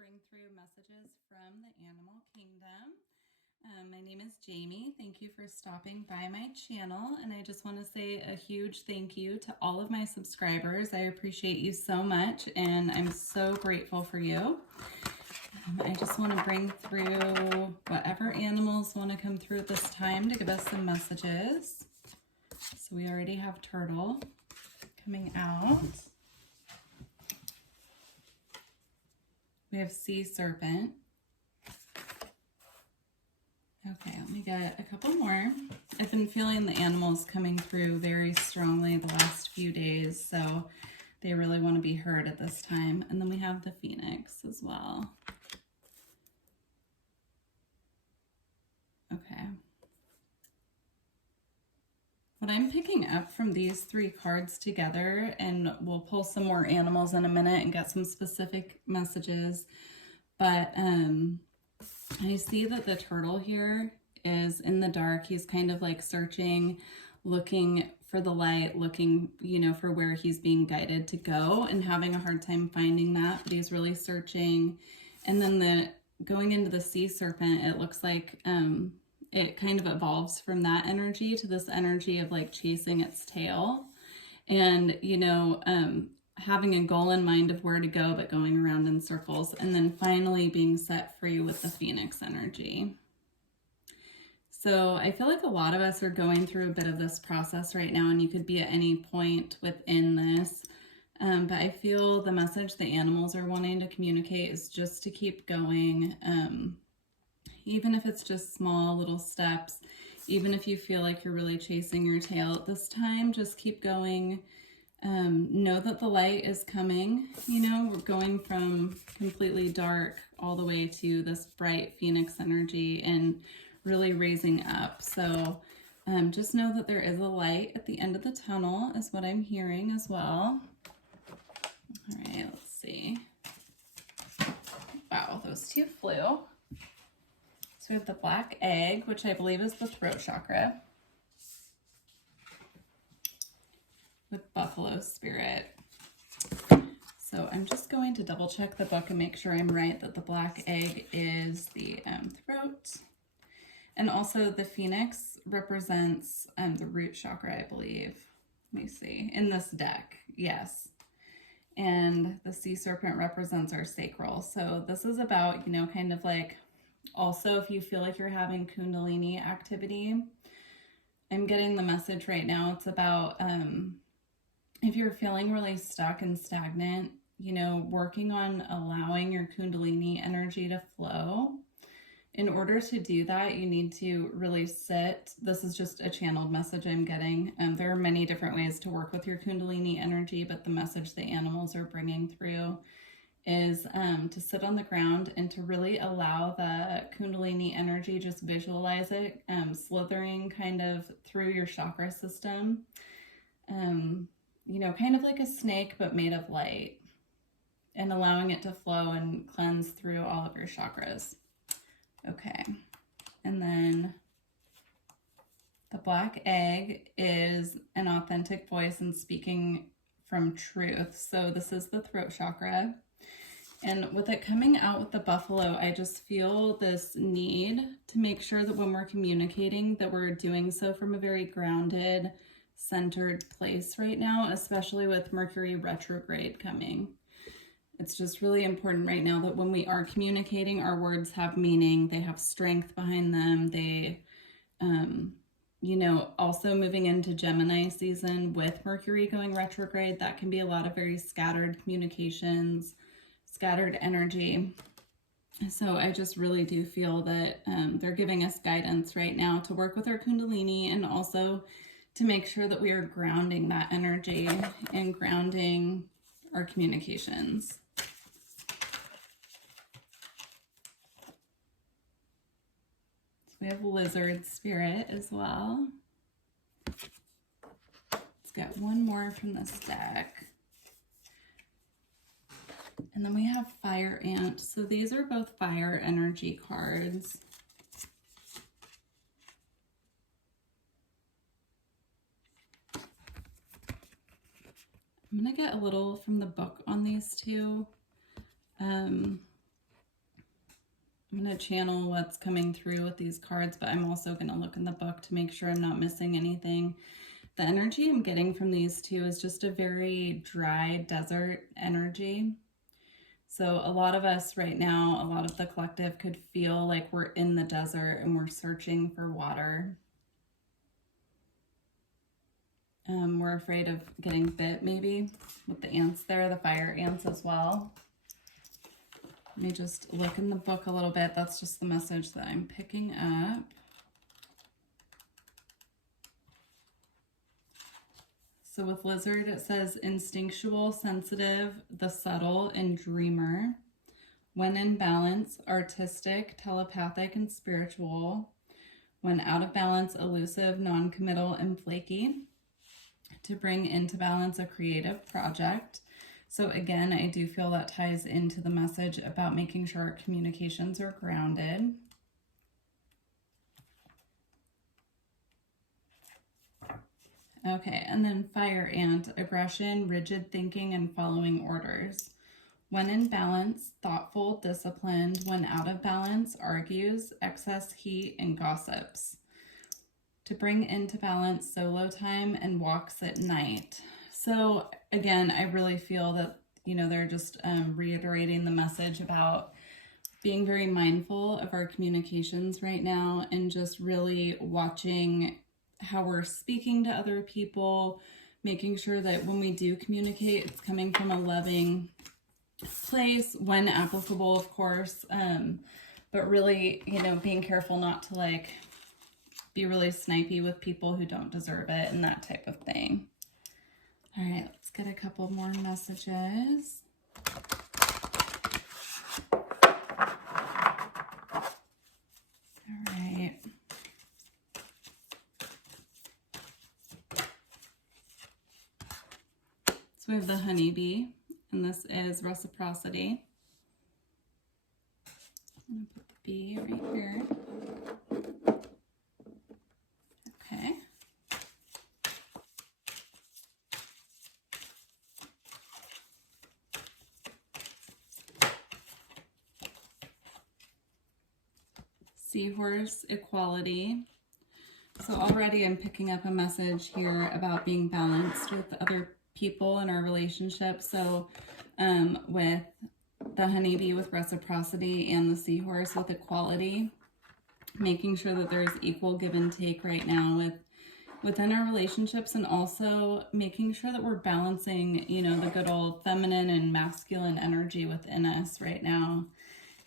bring through messages from the animal kingdom. My name is Jamie. Thank you for stopping by my channel, and I just want to say a huge thank you to all of my subscribers. I appreciate you so much, and I'm so grateful for you. I just want to bring through whatever animals want to come through at this time to give us some messages. So we already have Turtle coming out. We have Sea Serpent. Okay, let me get a couple more. I've been feeling the animals coming through very strongly the last few days, so they really want to be heard at this time. And then we have the Phoenix as well. Okay. What I'm picking up from these three cards together, and we'll pull some more animals in a minute and get some specific messages, but I see that the turtle here is in the dark. He's kind of like searching, looking for the light, looking, for where he's being guided to go and having a hard time finding that, but he's really searching. And then going into the sea serpent, it looks like it kind of evolves from that energy to this energy of like chasing its tail and, having a goal in mind of where to go, but going around in circles, and then finally being set free with the Phoenix energy. So I feel like a lot of us are going through a bit of this process right now, and you could be at any point within this. But I feel the message the animals are wanting to communicate is just to keep going. Even if it's just small little steps, even if you feel like you're really chasing your tail at this time, just keep going. Know that the light is coming. We're going from completely dark all the way to this bright Phoenix energy and really raising up. So just know that there is a light at the end of the tunnel is what I'm hearing as well. All right, let's see. Wow, those two flew. So we have the black egg, which I believe is the throat chakra, with buffalo spirit. So I'm just going to double check the book and make sure I'm right that the black egg is the throat. And also the phoenix represents the root chakra, I believe. Let me see. In this deck, yes. And the sea serpent represents our sacral. So this is about, kind of like, also if you feel like you're having kundalini activity, I'm getting the message right now. It's about if you're feeling really stuck and stagnant, working on allowing your kundalini energy to flow. In order to do that, you need to really sit. This is just a channeled message I'm getting. There are many different ways to work with your kundalini energy, but the message the animals are bringing through is to sit on the ground and to really allow the kundalini energy, just visualize it slithering kind of through your chakra system. Kind of like a snake, but made of light, and allowing it to flow and cleanse through all of your chakras. Okay. And then the black egg is an authentic voice and speaking from truth. So this is the throat chakra. And with it coming out with the buffalo, I just feel this need to make sure that when we're communicating that we're doing so from a very grounded, centered place right now, especially with Mercury retrograde coming. It's just really important right now that when we are communicating, our words have meaning, they have strength behind them. They, also moving into Gemini season with Mercury going retrograde, that can be a lot of very scattered communications, scattered energy. So I just really do feel that they're giving us guidance right now to work with our Kundalini, and also to make sure that we are grounding that energy and grounding our communications. So we have lizard spirit as well. Let's get one more from this deck. And then we have fire ant. So these are both fire energy cards. I'm going to get a little from the book on these two. I'm going to channel what's coming through with these cards, but I'm also going to look in the book to make sure I'm not missing anything. The energy I'm getting from these two is just a very dry desert energy. So a lot of us right now, a lot of the collective could feel like we're in the desert and we're searching for water. We're afraid of getting bit maybe with the ants there, the fire ants as well. Let me just look in the book a little bit. That's just the message that I'm picking up. So with lizard, it says instinctual, sensitive, the subtle, and dreamer. When in balance, artistic, telepathic, and spiritual. When out of balance, elusive, non-committal, and flaky. To bring into balance a creative project. So again, I do feel that ties into the message about making sure our communications are grounded. Okay, and then fire ant, aggression, rigid thinking, and following orders. When in balance, thoughtful, disciplined. When out of balance, argues, excess heat, and gossips. To bring into balance, solo time and walks at night. So again, I really feel that, you know, they're just reiterating the message about being very mindful of our communications right now and just really watching how we're speaking to other people, making sure that when we do communicate, it's coming from a loving place when applicable, of course, but really, you know, being careful not to like be really snipey with people who don't deserve it and that type of thing. All right, let's get a couple more messages. All right. So we have the honeybee, and this is Reciprocity. I'm going to put the bee right here. Okay. Seahorse, equality. So already I'm picking up a message here about being balanced with other people in our relationship. So with the honeybee with reciprocity and the seahorse with equality, making sure that there's equal give and take right now within our relationships, and also making sure that we're balancing, you know, the good old feminine and masculine energy within us right now,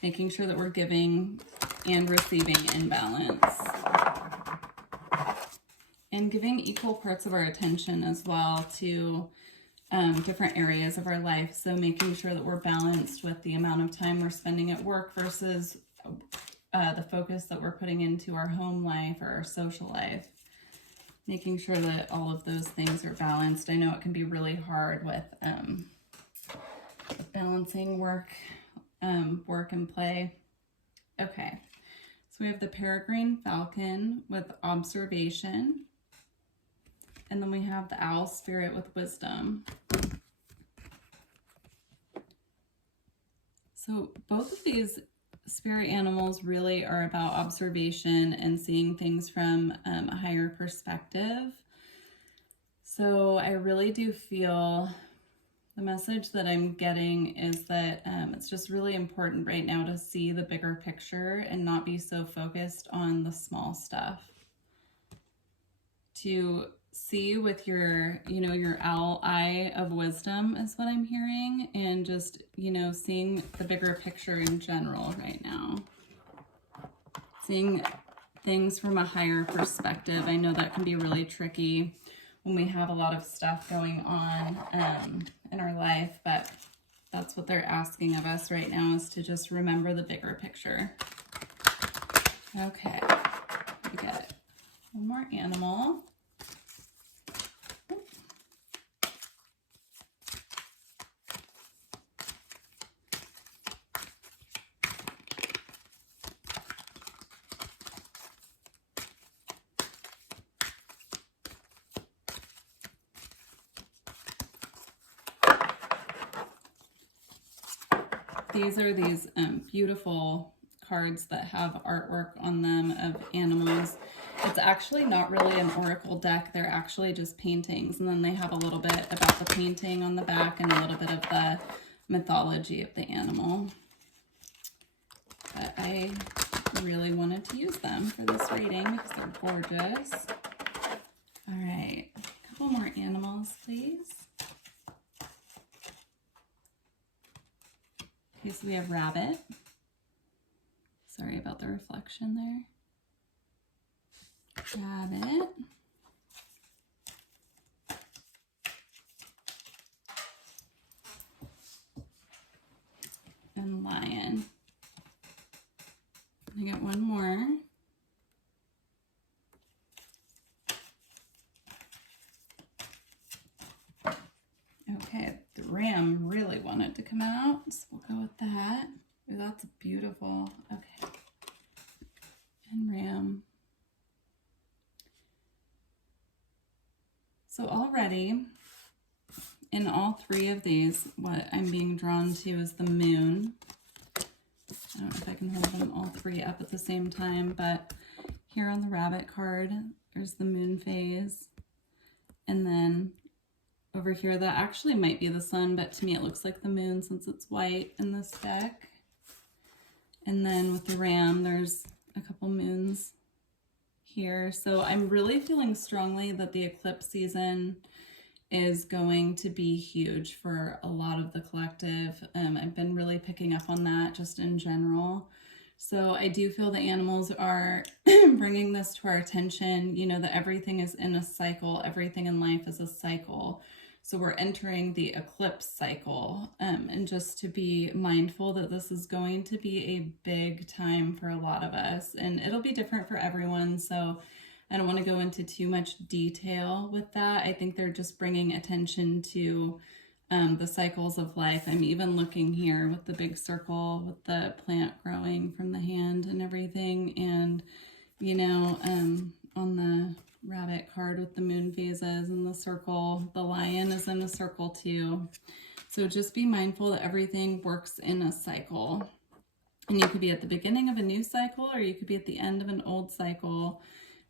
making sure that we're giving and receiving in balance. And giving equal parts of our attention as well to different areas of our life. So making sure that we're balanced with the amount of time we're spending at work versus the focus that we're putting into our home life or our social life. Making sure that all of those things are balanced. I know it can be really hard with balancing work and play. Okay, so we have the peregrine falcon with observation. And then we have the owl spirit with wisdom. So both of these spirit animals really are about observation and seeing things from a higher perspective. So I really do feel the message that I'm getting is that it's just really important right now to see the bigger picture and not be so focused on the small stuff. To see with your, you know, your owl eye of wisdom is what I'm hearing, and just, you know, seeing the bigger picture in general right now. Seeing things from a higher perspective. I know that can be really tricky when we have a lot of stuff going on in our life, but that's what they're asking of us right now, is to just remember the bigger picture. Okay, we got one more animal. These are these beautiful cards that have artwork on them of animals. It's actually not really an oracle deck. They're actually just paintings. And then they have a little bit about the painting on the back and a little bit of the mythology of the animal. But I really wanted to use them for this reading because they're gorgeous. All right, a couple more animals, please. Okay, so we have rabbit. Sorry about the reflection there. Rabbit. And lion. I got one more. Okay, the ram really wanted to come out, so we'll go with that. Ooh, that's beautiful. Okay. And ram. So already, in all three of these, what I'm being drawn to is the moon. I don't know if I can hold them all three up at the same time, but here on the rabbit card, there's the moon phase. And then over here, that actually might be the sun, but to me it looks like the moon since it's white in this deck. And then with the ram, there's a couple moons here. So I'm really feeling strongly that the eclipse season is going to be huge for a lot of the collective. I've been really picking up on that just in general. So I do feel the animals are bringing this to our attention, you know, that everything is in a cycle. Everything in life is a cycle. So we're entering the eclipse cycle, and just to be mindful that this is going to be a big time for a lot of us, and it'll be different for everyone. So I don't want to go into too much detail with that. I think they're just bringing attention to the cycles of life. I'm even looking here with the big circle with the plant growing from the hand and everything. And, you know, on the rabbit card with the moon phases and the circle, the lion is in a circle too. So just be mindful that everything works in a cycle. And you could be at the beginning of a new cycle, or you could be at the end of an old cycle.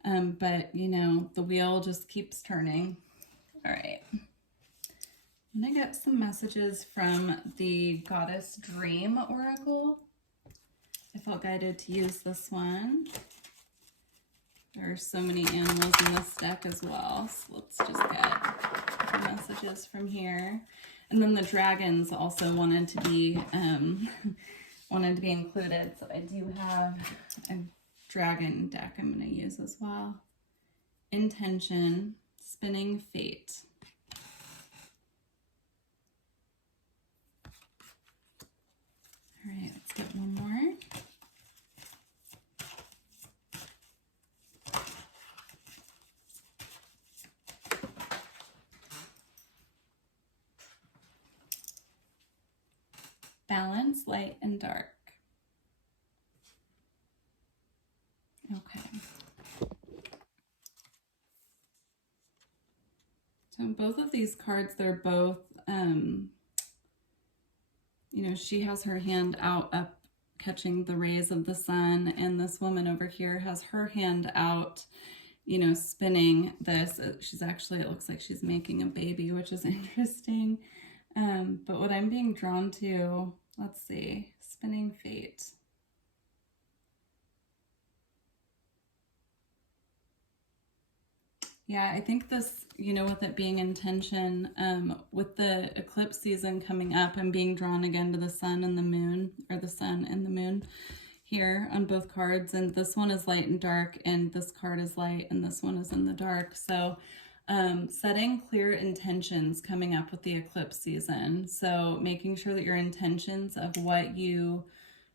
But, you know, the wheel just keeps turning. All right. I'm going to get some messages from the Goddess Dream Oracle. I felt guided to use this one. There are so many animals in this deck as well. So let's just get the messages from here. And then the dragons also wanted to be included. So I do have a dragon deck I'm going to use as well. Intention, spinning fate. All right, let's get one more. Balance, light, and dark. Okay. So both of these cards, they're both, you know, she has her hand out up catching the rays of the sun, and this woman over here has her hand out, you know, spinning this. She's actually, it looks like she's making a baby, which is interesting. But what I'm being drawn to, let's see, spinning fate. Yeah, I think this, you know, with it being intention, with the eclipse season coming up, I'm being drawn again to the sun and the moon, or the sun and the moon here on both cards. And this one is light and dark, and this card is light, and this one is in the dark. So setting clear intentions coming up with the eclipse season. So making sure that your intentions of what you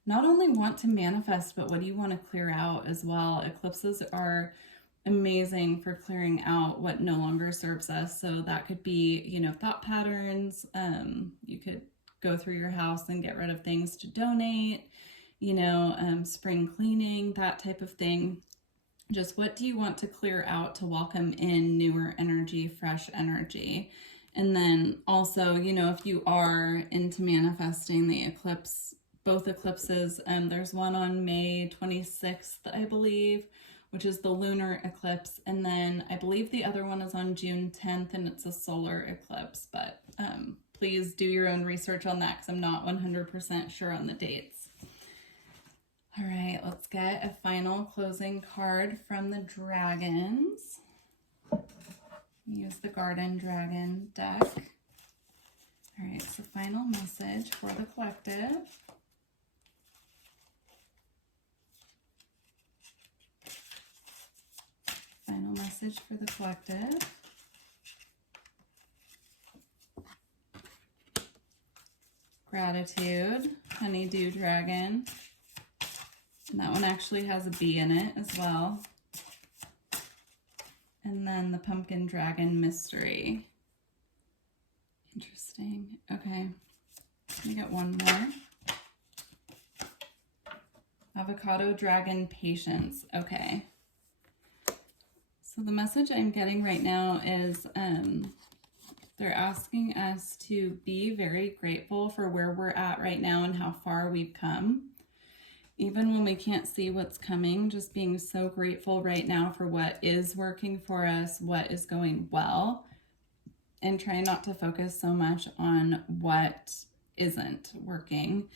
not only want to manifest, but what do you want to clear out as well. Eclipses are amazing for clearing out what no longer serves us. So that could be, you know, thought patterns. You could go through your house and get rid of things to donate, you know, spring cleaning, that type of thing. Just what do you want to clear out to welcome in newer energy, fresh energy? And then also, you know, if you are into manifesting the eclipse both eclipses. There's one on May 26th, I believe, which is the lunar eclipse. And then I believe the other one is on June 10th and it's a solar eclipse. But please do your own research on that because I'm not 100% sure on the dates. All right, let's get a final closing card from the dragons. Use the Garden Dragon deck. All right, so final message for the collective. Final message for the collective. Gratitude, Honeydew Dragon. And that one actually has a bee in it as well. And then the Pumpkin Dragon Mystery. Interesting. Okay. Let me get one more. Avocado Dragon Patience. Okay. So the message I'm getting right now is they're asking us to be very grateful for where we're at right now and how far we've come. Even when we can't see what's coming, just being so grateful right now for what is working for us, what is going well, and try not to focus so much on what isn't working.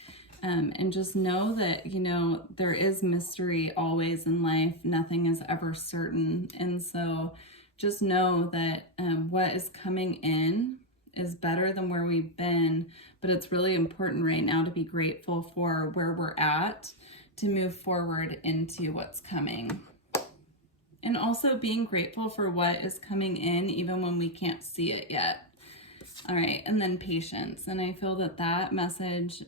And just know that, you know, there is mystery always in life. Nothing is ever certain. And so just know that what is coming in is better than where we've been, but it's really important right now to be grateful for where we're at to move forward into what's coming. And also being grateful for what is coming in even when we can't see it yet. All right, and then patience. And I feel that that message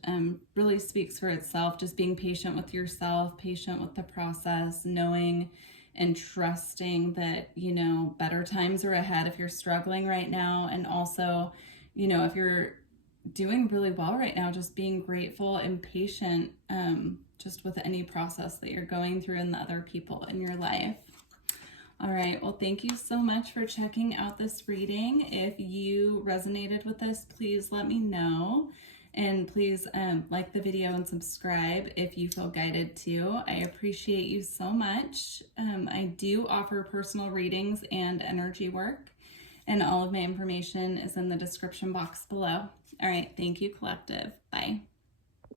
really speaks for itself. Just being patient with yourself, patient with the process, knowing and trusting that, you know, better times are ahead if you're struggling right now. And also, you know, if you're doing really well right now, just being grateful and patient just with any process that you're going through and the other people in your life. All right, well, thank you so much for checking out this reading. If you resonated with this, please let me know. And please like the video and subscribe if you feel guided to. I appreciate you so much. I do offer personal readings and energy work, and all of my information is in the description box below. All right, thank you, collective. Bye.